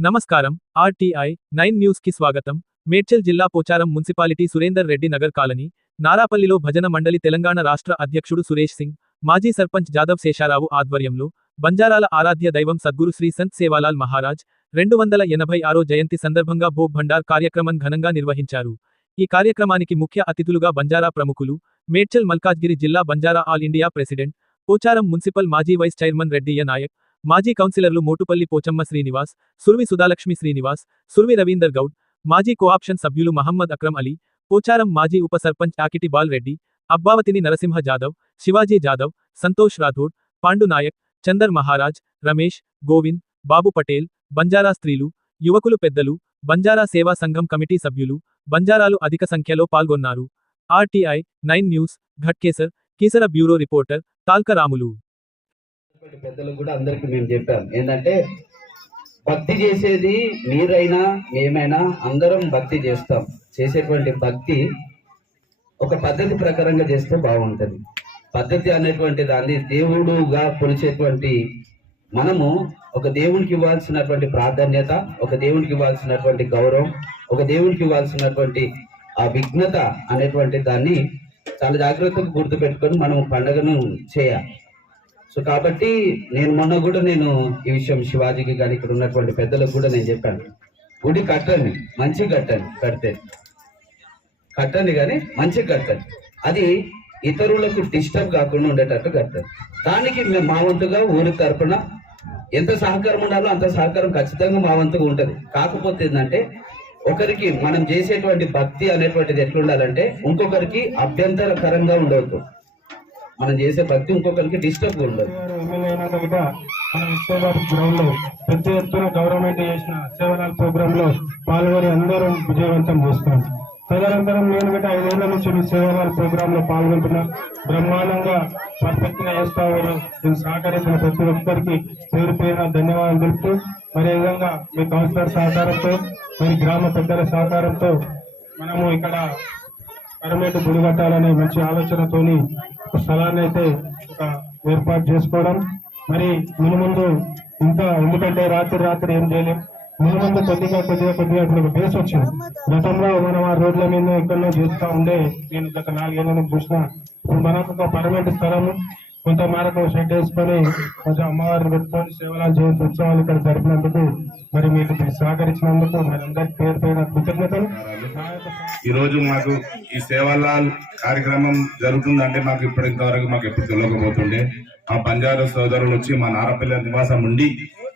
నమస్కారం RTI nine న్యూస్కి స్వాగతం. మేడ్చల్ జిల్లా పోచారం మున్సిపాలిటీ సురేందర్ రెడ్డి నగర్ కాలనీ నారాపల్లిలో భజన మండలి తెలంగాణ రాష్ట్ర అధ్యక్షుడు సురేష్ సింగ్ మాజీ సర్పంచ్ జాదవ్ శేషారావు ఆధ్వర్యంలో బంజారాల ఆరాధ్య దైవం సద్గురు శ్రీ సంత్ సేవాలాల్ మహారాజ్ రెండు వందల ఎనభై ఆరో జయంతి సందర్భంగా భోగ్ భండార్ కార్యక్రమం ఘనంగా నిర్వహించారు. ఈ కార్యక్రమానికి ముఖ్య అతిథులుగా బంజారా ప్రముఖులు మేడ్చల్ మల్కాజ్గిరి జిల్లా Banjara all India president Pocharam municipal మాజీ వైస్ చైర్మన్ రెడ్డియ నాయక్ మాజీ కౌన్సిలర్లు మోటుపల్లి పోచమ్మ శ్రీనివాస్ సుర్వి సుధాలక్ష్మి శ్రీనివాస్ సుర్వి రవీందర్ గౌడ్ మాజీ కోఆప్షన్ సభ్యులు మహమ్మద్ అక్రమ్ అలీ పోచారం మాజీ ఉప సర్పంచ్ ఆకిటి బాల్ రెడ్డి అబ్బావతిని నరసింహ జాదవ్ శివాజీ జాదవ్ సంతోష్ రాథోడ్ పాండు నాయక్ చందర్ మహారాజ్ రమేష్ గోవింద్ బాబు పటేల్ బంజారా స్త్రీలు యువకులు పెద్దలు బంజారా సేవా సంఘం కమిటీ సభ్యులు బంజారాలు అధిక సంఖ్యలో పాల్గొన్నారు. RTI nine news Ghatkesar Keesara bureau reporter Talkaramulu. Ramulu పెద్దలకు కూడా అందరికి మేము చెప్పాం. ఏంటంటే భక్తి చేసేది మీరైనా మేమైనా అందరం భక్తి చేస్తాం. చేసేటువంటి భక్తి ఒక పద్ధతి ప్రకారంగా చేస్తే బాగుంటుంది. పద్ధతి అనేటువంటి దాన్ని దేవుడుగా కొలిచేటువంటి మనము ఒక దేవునికి ఇవ్వాల్సినటువంటి ప్రాధాన్యత ఒక దేవునికి ఇవ్వాల్సినటువంటి గౌరవం ఒక దేవునికి ఇవ్వాల్సినటువంటి ఆ విఘ్నత అనేటువంటి దాన్ని చాలా జాగ్రత్తగా గుర్తుపెట్టుకొని మనం పండుగను చేయాలి. సో కాబట్టి నేను మొన్న కూడా నేను ఈ విషయం శివాజీకి కానీ ఇక్కడ ఉన్నటువంటి పెద్దలకు కూడా నేను చెప్పాను. గుడి కట్టండి మంచి కట్టండి కడితే. కట్టండి కానీ మంచి కట్టండి. అది ఇతరులకు డిస్టర్బ్ కాకుండా ఉండేటట్టు కట్టండి. దానికి మేము మా వంతుగా ఊరి తరపున ఎంత సహకారం ఉండాలో అంత సహకారం ఖచ్చితంగా మా వంతుగా ఉంటుంది. కాకపోతే ఏంటంటే ఒకరికి మనం చేసేటువంటి భక్తి అనేటువంటిది ఎట్లుండాలంటే ఇంకొకరికి అభ్యంతరకరంగా ఉండవద్దు. మనం చేసే భక్తి ఇంకొకరికి డిస్టర్బ్ ఉండదు. గారు మన గ్రౌండ్లో పెద్ద ఎత్తున గవర్నమెంట్ చేసిన సేవనాల్ ప్రోగ్రామ్లో పాల్గొని అందరం విజయవంతం చేస్తాం తదనంతరం నేను కూడా ఐదేళ్ళ నుంచి మీ సేవనాల్ ప్రోగ్రామ్లో పాల్గొంటున్నా. బ్రహ్మాండంగా పర్ఫెక్ట్గా చేస్తామని నేను సహకరించిన ప్రతి ఒక్కరికి పేరు పేరున ధన్యవాదాలు తెలుపుతూ మరి విధంగా మీ కౌన్సిలర్ సహకారంతో మరి గ్రామ పెద్దల సహకారంతో మనము ఇక్కడ పరమేటు గుడి కట్టాలనే మంచి ఆలోచనతోని ఒక స్థలాన్ని అయితే ఒక ఏర్పాటు చేసుకోవడం. మరి ముందు ముందు ఇంకా ఎందుకంటే రాత్రి రాత్రి ఏం చేయలేం. ముందు ముందు కొద్దిగా కొద్దిగా కొద్దిగా ఇప్పుడు ఒక బేస్ వచ్చింది. గతంలో మనం ఆ రోడ్ల మీద ఎక్కడో చేస్తా ఉండే నేను గత నాలుగేళ్ళ నుంచి చూసిన ఇప్పుడు మనకు ఒక పరమేటు స్థలము కొంత మేరకు షెడ్ వేసుకొని కొంచెం అమ్మవారిని పెట్టుకొని సేవల జయంతి ఉత్సవాలు ఇక్కడ జరిపినందుకు మరి మీకు సహకరించినందుకు మరి అందరికి పేరు పేరు కృతజ్ఞతలు. ఈరోజు మాకు ఈ సేవల కార్యక్రమం జరుగుతుందంటే మాకు ఇప్పుడు ఇంతవరకు మాకు ఎప్పుడు తెలియకపోతుండే మా పంజాబ్ సోదరులు వచ్చి మా నారపల్లి నివాసం ఉండి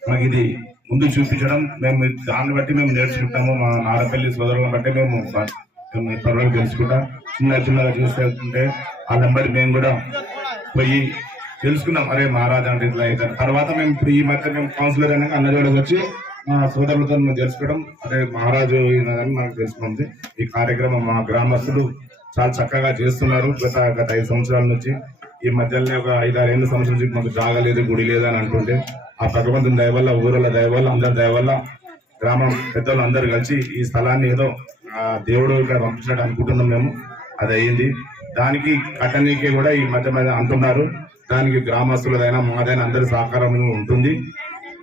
మాకు ఇది ముందు చూపించడం మేము దాన్ని బట్టి మేము నేర్చుకుంటాము. మా నారపల్లి సోదరులను బట్టి మేము బ- తెలుసుకుంటాం. చిన్న చిన్నగా చూస్తుంటే ఆ నెంబర్ మేము కూడా పోయి తెలుసుకున్నాం. అరే మహారాజా అంటే ఇట్లా అయితే. తర్వాత మేము ఇప్పుడు ఈ మధ్య మేము కౌన్సిలర్ అయినాక అన్నజోడకి వచ్చి మా సోదరులతో మేము తెలుసుకోవడం. అదే మహారాజు అని మాకు తెలుసుకుంది ఈ కార్యక్రమం మా గ్రామస్తులు చాలా చక్కగా చేస్తున్నారు. గత గత ఐదు సంవత్సరాల నుంచి. ఈ మధ్యలోనే ఒక ఐదు ఆరు సంవత్సరాల నుంచి మాకు జాగలేదు గుడి లేదు అని అంటుంటే ఆ భగవంతుని దయవల్ల ఊరుల ఊరల అందరి దయవల్ల గ్రామం పెద్దలు అందరు కలిసి ఈ స్థలాన్ని ఏదో దేవుడు ఇక్కడ పంపించినట్టు అనుకుంటున్నాం మేము. అది అయ్యింది. దానికి కట్టనీకి కూడా ఈ మధ్య మధ్య అంటున్నారు. దానికి గ్రామస్తులదైనా మాదైనా అందరి సహకారం ఉంటుంది.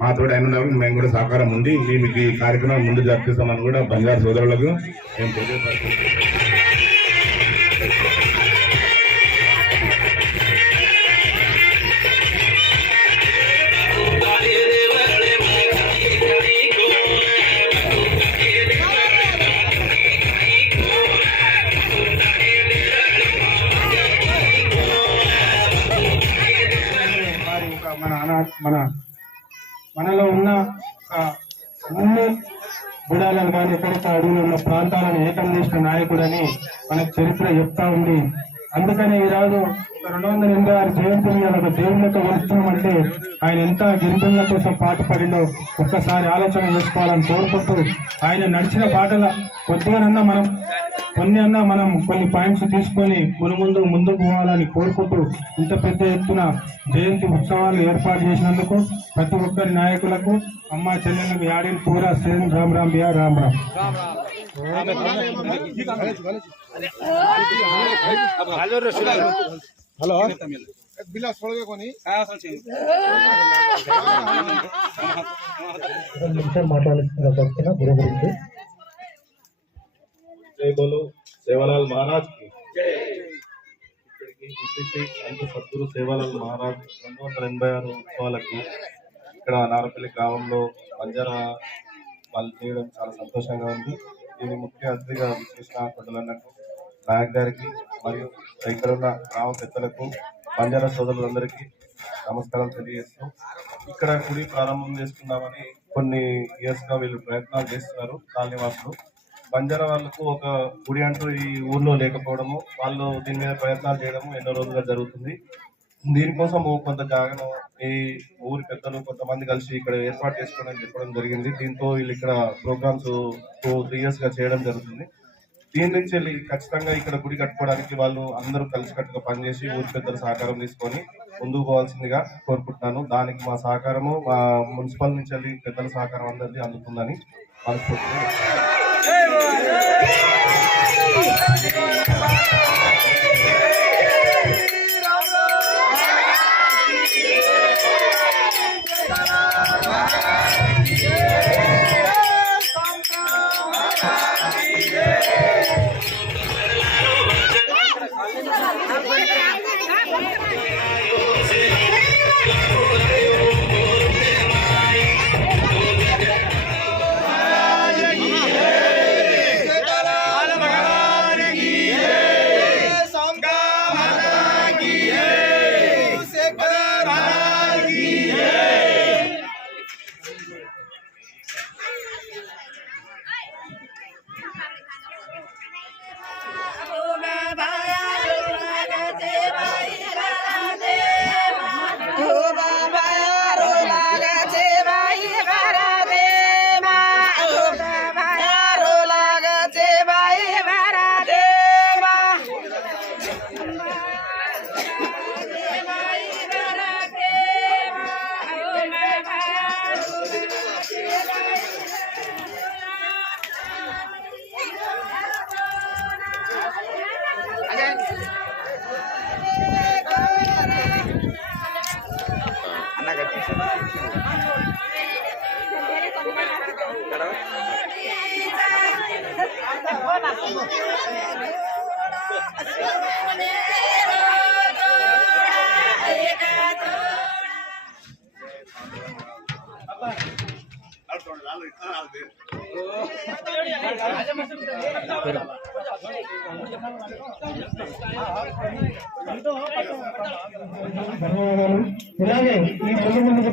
మాతో అయిన మేము కూడా సహకారం ఉంది. మేము ఈ కార్యక్రమం ముందు జరిపిస్తామని కూడా బంగారు సోదరులకు మేము తెలియపరుస్తున్నాం. గుణాలను అడుగులు ఉన్న ప్రాంతాలను ఏకం చేసిన నాయకుడని మనకు చరిత్ర చెప్తా ఉంది. అందుకని ఈరోజు రెండు వందల ఎనిమిది ఆరు జయంతిని ఒక దేవుళ్ళతో ఆయన ఎంత గిరిజనుల కోసం పాటుపడిందో ఒక్కసారి ఆలోచన చేసుకోవాలని కోరుకుంటూ ఆయన నడిచిన పాటల కొద్దిగానన్నా మనం కొన్ని అన్నా మనం కొన్ని పాయింట్స్ తీసుకొని మన ముందు ముందుకు పోవాలని కోరుకుంటూ ఇంత పెద్ద ఎత్తున జయంతి ఉత్సవాలు ఏర్పాటు చేసినందుకు ప్రతి ఒక్కరి నాయకులకు అమ్మ చెల్లెలకు యాడిన్ పూరా సేమ్ రామ్ రామ్ బిఆర్ రామ్ రామ్. హలో? బిల్లా సొలగకొని రెండు నిమిషాలు గురించి. జై బోలో సేవలాల్ మహారాజ్ ఇక్కడికి సంత సద్గురు సేవలాల్ మహారాజ్ రెండు వందల ఎనభై ఆరు ఉత్సవాలకి ఇక్కడ నారపల్లి గ్రామంలో బంజారా వాళ్ళు చేయడం చాలా సంతోషంగా ఉంది. దీని ముఖ్య అతిథిగా విచ్చేసిన కొట్టలన్నట్టు నాయక్ గారికి మరియు ఇక్కడ ఉన్న గ్రామ పెద్దలకు బంజారా సోదరులందరికీ నమస్కారం తెలియజేస్తూ ఇక్కడ గుడి ప్రారంభం చేసుకుందామని కొన్ని ఇయర్స్గా వీళ్ళు ప్రయత్నాలు చేస్తున్నారు కాలనీవాసులు బంజారా వాళ్ళకు ఒక గుడి అంటూ ఈ ఊర్లో లేకపోవడము వాళ్ళు దీని మీద ప్రయత్నాలు చేయడము ఎన్నో రోజులుగా జరుగుతుంది. దీనికోసం కొంత జాగను ఈ ఊరి పెద్దలు కొంతమంది కలిసి ఇక్కడ ఏర్పాటు చేసుకోవడం చెప్పడం జరిగింది. దీంతో వీళ్ళు ఇక్కడ ప్రోగ్రామ్స్ టూ త్రీ ఇయర్స్గా చేయడం జరుగుతుంది. దీని నుంచి వెళ్ళి ఖచ్చితంగా ఇక్కడ గుడి కట్టుకోవడానికి వాళ్ళు అందరూ కలిసికట్టుగా పనిచేసి ఊరి పెద్దల సహకారం తీసుకొని ముందుకు పోవాల్సిందిగా కోరుకుంటున్నాను. దానికి మా సహకారము మా మున్సిపల్ నుంచి వెళ్ళి పెద్దల సహకారం అందరిది అందుతుందని మనస్ఫూర్తిగా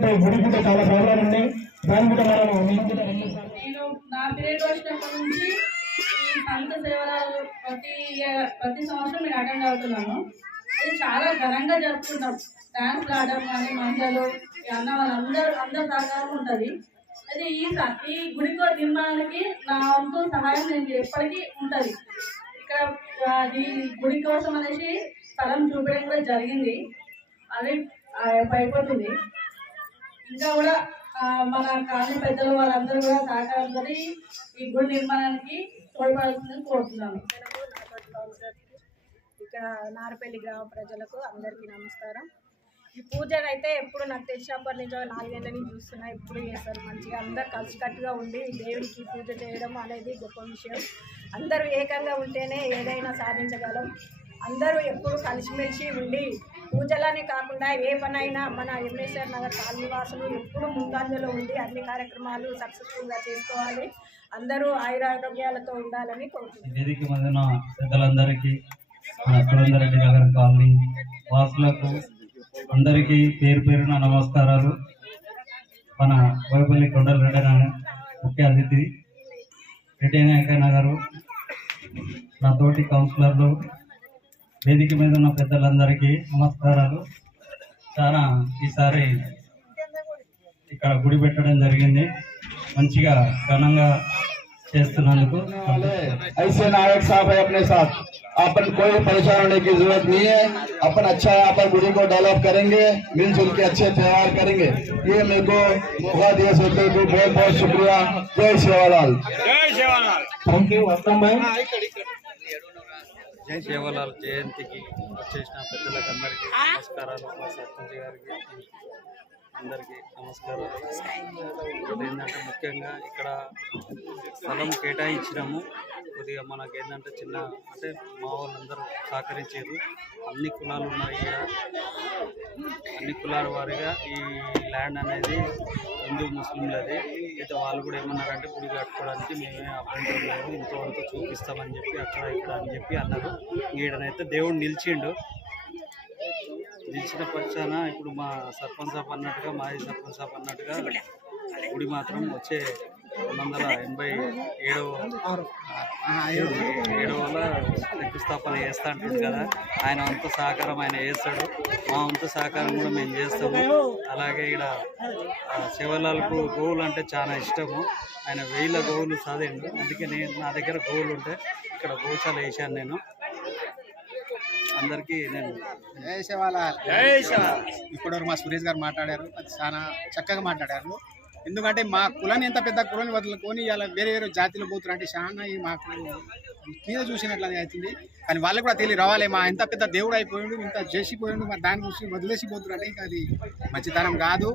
అంటే గుడి కూడా చాలా ప్రోగ్రాలు ఉన్నాయి. దాని కూడా మనం నేను నా పీరియడ్ వచ్చినప్పటి నుంచి ఈ సంత సేవలు ప్రతి ప్రతి సంవత్సరం నేను అటెండ్ అవుతున్నాను. ఇది చాలా ఘనంగా జరుపుకుంటాం. డ్యాన్స్ ఆడడం కానీ మహిళలు ఈ అన్న వాళ్ళందరూ అందరి సహకారం ఉంటుంది. అది ఈ ఈ గుడి నిర్మాణానికి నా వంతు సహాయం నేను ఎప్పటికీ ఉంటుంది. ఇక్కడ ఈ గుడి కోసం అనేసి స్థలం చూపించడం కూడా జరిగింది. అది అయిపోతుంది ఇంకా కూడా మన కాలనీ పెద్దలు వాళ్ళందరూ కూడా సహకారంతో ఈ గుడి నిర్మాణానికి తోడ్పడాల్సిందని కోరుతున్నాను. ఇక్కడ నారపల్లి గ్రామ ప్రజలకు అందరికీ నమస్కారం. ఈ పూజలు అయితే ఎప్పుడు నాకు తెలిసినప్పటి నుంచి ఒక నుంచి చూస్తున్నా ఎప్పుడు చేస్తారు. మంచిగా అందరు కలిసికట్టుగా ఉండి దేవుడికి పూజ చేయడం అనేది గొప్ప విషయం. అందరూ ఏకంగా ఉంటేనే ఏదైనా సాధించగలం. అందరూ ఎప్పుడు కలిసిమెలిసి ఉండి పూజలనే కాకుండా ఏ పనైనా మన ఎంఎస్ఆర్ నగర్ కాలనీవాసులు ఎప్పుడు ముందంజలో ఉండి అన్ని కార్యక్రమాలు సక్సెస్ఫుల్గా చేసుకోవాలి. అందరూ ఆయురారోగ్యాలతో ఉండాలని కోరుతున్నాను పెద్దలందరికీ మన నగర్ కాలనీ వాసులకు అందరికీ పేరు పేరున నమస్కారాలు. మన వైపల్లి కొండల రెడ్డి ముఖ్య అతిథి రెడ్డి నాయకన్న గారు నా తోటి కౌన్సిలర్లు వేదిక మీద ఉన్న పెద్దలందరికీ నమస్కారాలు చాలా ఈసారి ఇక్కడ గుడి పెట్టడం జరిగింది మంచిగా ఘనంగా చేస్తున్నందుకు సంతోషం. ऐसे नायक साहब है अपने साथ अपन कोई परेशान होने की जरूरत नहीं है अपन अच्छा यहाँ पर गुड़ी को डेवलप करेंगे मिलजुल के अच्छे त्योहार करेंगे ये मेरे को मौका दिया सोचते को बहुत बहुत शुक्रिया जय सेवालाल థ్యాంక్ యూ వస్తాం భాయ్ సేవలాల్ జయంతికి వచ్చేసిన పెద్దలకు అందరికీ నమస్కారాలు. మా సర్పంచ్ గారికి అందరికీ నమస్కారాలు. ఏంటంటే ముఖ్యంగా ఇక్కడ స్థలం కేటాయించినాము. కొద్దిగా మనకి ఏంటంటే చిన్న అంటే మా వాళ్ళందరూ సహకరించారు. అన్ని కులాలు ఉన్నాయి ఇక్కడ. అన్ని కులాల వారిగా ఈ ల్యాండ్ అనేది హిందూ ముస్లింలది. అయితే వాళ్ళు కూడా ఏమన్నారంటే గుడి కట్టుకోవడానికి మేమే అభ్యంతరం లేదు ఇంతవరకు చూపిస్తామని చెప్పి అక్కడ ఇక్కడ అని చెప్పి అన్నారు. ఈడనైతే దేవుడు నిలిచిండు. నిలిచిన పక్షాన ఇప్పుడు మా సర్పంచ్ సాప్ అన్నట్టుగా మాజీ సర్పంచ్ సాప్ అన్నట్టుగా గుడి మాత్రం వచ్చే రెండు వందల ఎనభై ఏడవ ఏడవల శంకుస్థాపన చేస్తా అంటుంది కదా. ఆయన వంతు సహకారం ఆయన చేస్తాడు. మా వంతు సహకారం కూడా మేము చేస్తాము. అలాగే ఇక్కడ శివలాల్కు గోవులు అంటే చాలా ఇష్టము. ఆయన వేల గోవులు సాధిండు. అందుకే నేను నా దగ్గర గోవులు ఉంటే ఇక్కడ గోశాల వేసాను నేను. అందరికీ నేను ఇప్పుడు మా సురేష్ గారు మాట్లాడారు. అది చాలా చక్కగా మాట్లాడారు. ఎందుకంటే మా కులాన్ని ఎంత పెద్ద కులాన్ని వదులుకొని ఇలా వేరే వేరే జాతిలో పోతున్నారు అంటే చాలా ఈ మాకు కింద చూసినట్లు అవుతుంది. కానీ వాళ్ళకి కూడా తెలియ రావాలి మా ఎంత పెద్ద దేవుడు అయిపోయిండు ఇంత చేసిపోయిండు మా దాని గురించి వదిలేసిపోతున్నారు అంటే ఇంకా అది మంచితనం కాదు.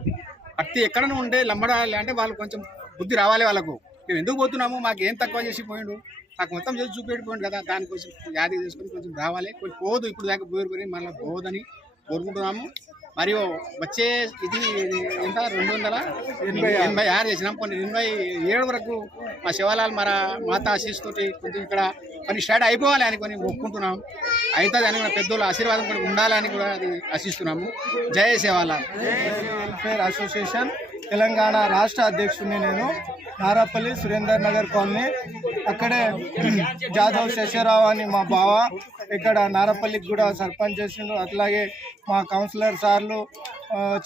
ప్రతి ఎక్కడనూ ఉండే లంబడాలి అంటే వాళ్ళు కొంచెం బుద్ధి రావాలి వాళ్ళకు. మేము ఎందుకు పోతున్నాము? మాకు ఏం తక్కువ చేసిపోయిండు? నాకు మొత్తం చేసి చూపెట్టుకోండి కదా దానికోసం యాది చేసుకొని కొంచెం రావాలి. కొంచెం పోదు ఇప్పుడు దాకా పోయి మళ్ళీ పోదని కోరుకుంటున్నాము. మరియు వచ్చే ఇది ఎంత? రెండు వందల ఎనభై ఎనభై ఆరు చేసినాం. కొన్ని ఎనభై ఏడు వరకు మా శివాలాల్ మన మాత ఆశీస్తోటి కొంచెం ఇక్కడ కొన్ని స్టార్ట్ అయిపోవాలి అని కొన్ని మొక్కుంటున్నాం. అవుతుంది అని పెద్దోళ్ళ ఆశీర్వాదం కూడా ఉండాలని కూడా అది ఆశిస్తున్నాము. జయ శివాలాల్. Welfare association. తెలంగాణ రాష్ట్ర అధ్యక్షుడిని నేను. నారాపల్లి సురేందర్ నగర్ కాలనీ. అక్కడే జాదవ్ శశిరావు అని మా బావ. ఇక్కడ నారపల్లికి కూడా సర్పంచ్ చేసిండు. అట్లాగే మా కౌన్సిలర్ సార్లు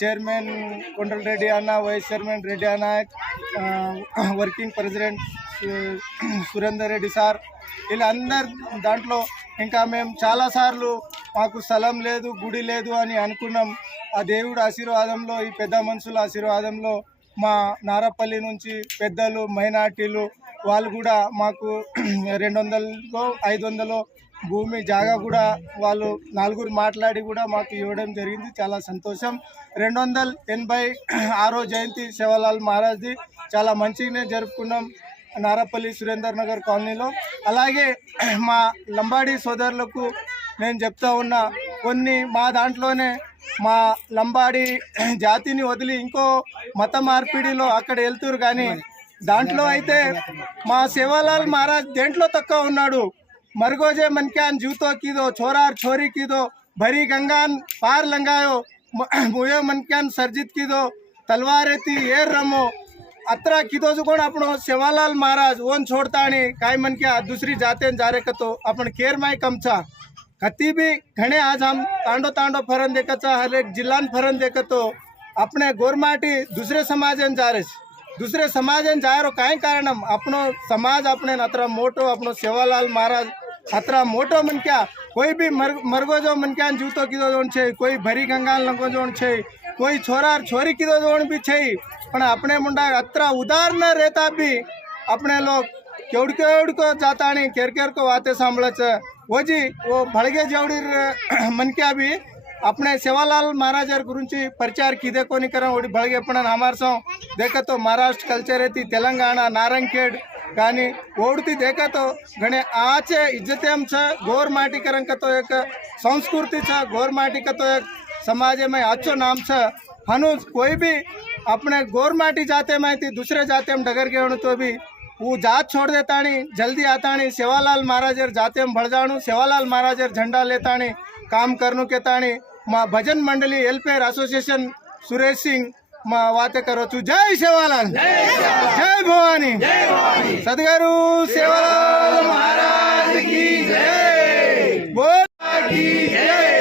చైర్మన్ కొండల రెడ్డి అన్న వైస్ చైర్మన్ రెడ్డి అన్న working president Surender Reddy sir. వీళ్ళందరు దాంట్లో ఇంకా మేము చాలాసార్లు మాకు స్థలం లేదు గుడి లేదు అని అనుకున్నాం. ఆ దేవుడు ఆశీర్వాదంలో ఈ పెద్ద మనుషుల ఆశీర్వాదంలో మా నారపల్లి నుంచి పెద్దలు మైనార్టీలు వాళ్ళు కూడా మాకు రెండు వందలు ఐదు వందలు భూమి జాగా కూడా వాళ్ళు నలుగురు మాట్లాడి కూడా మాకు ఇవ్వడం జరిగింది. చాలా సంతోషం. రెండు వందల ఎనభై ఆరో జయంతి శివలాల్ మహారాజ్ది చాలా మంచిగానే జరుపుకున్నాం నారపల్లి సురేందర్ నగర్ కాలనీలో. అలాగే మా లంబాడి సోదరులకు నేను చెప్తా ఉన్నా కొన్ని మా దాంట్లోనే మా లంబాడి జాతిని వదిలి ఇంకో మత మార్పిడిలో అక్కడ వెళ్తురు కానీ దాంట్లో అయితే మా శివలాల్ మహారాజ్ దేంట్లో తక్కువ ఉన్నాడు? मरगोजे मनक्यान जूतो की दो छोरा छोरी की दो भरी गंगान पार लंगायो मुयो मनक्यान सर्जित तलवार तलवारेती येर रमो। अत्रा की दो कोण अपनो सेवालाल महाराज वोन छोड़ता नहीं काय मन क्या दूसरी जाते जा रहे कतो अपन खेर माय कम कमचा कती भी घने आज हम तांडो तांडो फरन देखा देखचा हर एक जिलान फरन देखा तो अपने गोरमाटी देखतो આપણે ગોરમાટી દુસરે સમાજન જારે છે દુસરે સમાજન જાહેરો कारण हम? अपनो समाज अपने અત્ર मोटो अपनो सेवालाल महाराज ખતરા મોટો મન ક્યાં? કોઈ બી મરગો જો મન ક્યાં જૂતો કીધો જોણ છે, કોઈ ભરી ગંગાલ લંગો જોણ છે, કોઈ છોરાર છોરી કીધો જોણ બી છે. પણ આપણે મુંડા અત્રા ઉદાર ન રહેતા બી આપણે લોક કેવડકો એવડકો જાતાણી કેર કેર કો વાતે સાંભળે છે. ઓજી, ઓ ભળગે જેવડી મન ક્યાં બી આપણે સેવાલાલ મહારાજર ગુરુંચી પ્રચાર કીધે કોની કરણ ઓડી ભળગે પણ હમાર સૌ. દેખે તો મહારાષ્ટ્ર કલ્ચર હતી તેલંગાણા, નારંગખેડ కానీ ఓడితి దేఖాతో ઘણે આ છે ઇજ્જતેમ છે, ગોરમાટીકરણ કતો એક સંસ્કૃતિ છે, ગોરમાટી કતો એક સમાજમાં આછો નામ છે. હનુજ, કોઈ બી આપણે ગોરમાટી જાતેમાંથી દૂસરે જાતેમ ડગર ગયેણું તો બી હું જાત છોડ દેતાણી, જલ્દી આતાણી, સેવાલાલ મહારાજેર જાતેમ ભળજાણું, સેવાલાલ મહારાજેર ઝંડા લેતાણી, કામ કરનું કેતાણી. ભજન મંડળી હેલ્પેર એસોસિએશન, સુરેશ સિંહ वाते करो तू जय सेवालाल जय भवानी सदगुरु सेवालाल महाराज की जय बोल की जय